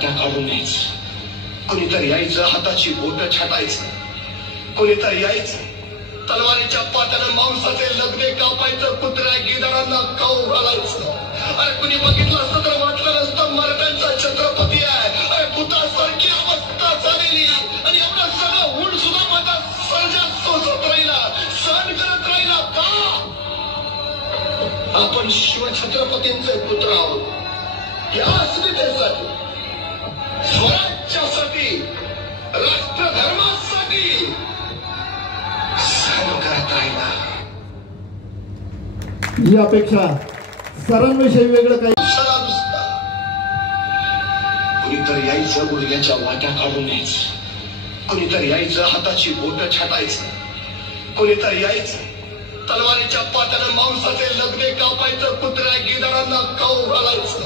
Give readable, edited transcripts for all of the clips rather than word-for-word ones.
वाट्या काढून न्यायचं, कोणीतरी यायचं हाताची बोट छाटायचं, कोणीतरी यायचं तलवारीच्या पात्यानं मांसाचे लगदे कापायचं, कुत्र्या गिधाडांना खाऊ घालायचं. अरे कुणी बघितलं असतं तर वाटलं नसतं मराठ्यांचा छत्रपती आहे. अरे भूतासारखी अवस्था झालेली आणि एवढं सगळं होऊन सुद्धा माझा सर्जा सोसत राहिला, सहन करत राहिला का? आपण शिवछत्रपतींचे पुत्र आहोत. या अस्मितेसाठी, स्वराज्यासाठी, राष्ट्रधर्मासाठी सहन करत राहिला. ही अपेक्षा सरांविषयी वेगळं काही. कुणीतरी यायचं गुडघ्याच्या वाट्या काढून न्यायचं, कुणीतरी यायचं हाताची बोट छाटायचं, कोणीतरी यायचं तलवारीच्या पात्यानं मांसाचे लगदे कापायचं, कुत्र्या गिधाडांना खाऊ घालायचं.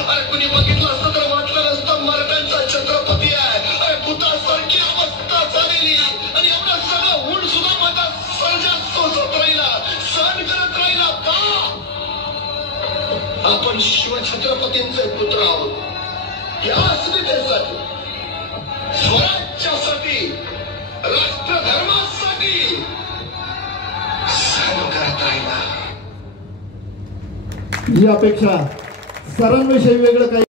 अरे कुणी बघितलं असतं तर वाटलं नसतं मराठ्यांचा छत्रपती आहे. अरे भूतासारखी अवस्था झालेली आणि एवढं सगळं होऊन सुद्धा माझा सर्जा सोसत राहिला, सहन करत राहिला का? आपण शिवछत्रपतींचे पुत्र आहोत. या अस्मितेसाठी, स्वराज्यासाठी, राष्ट्रधर्मासाठी सहन करत राहिला. ही अपेक्षा सरांविषयी वेगळं काही.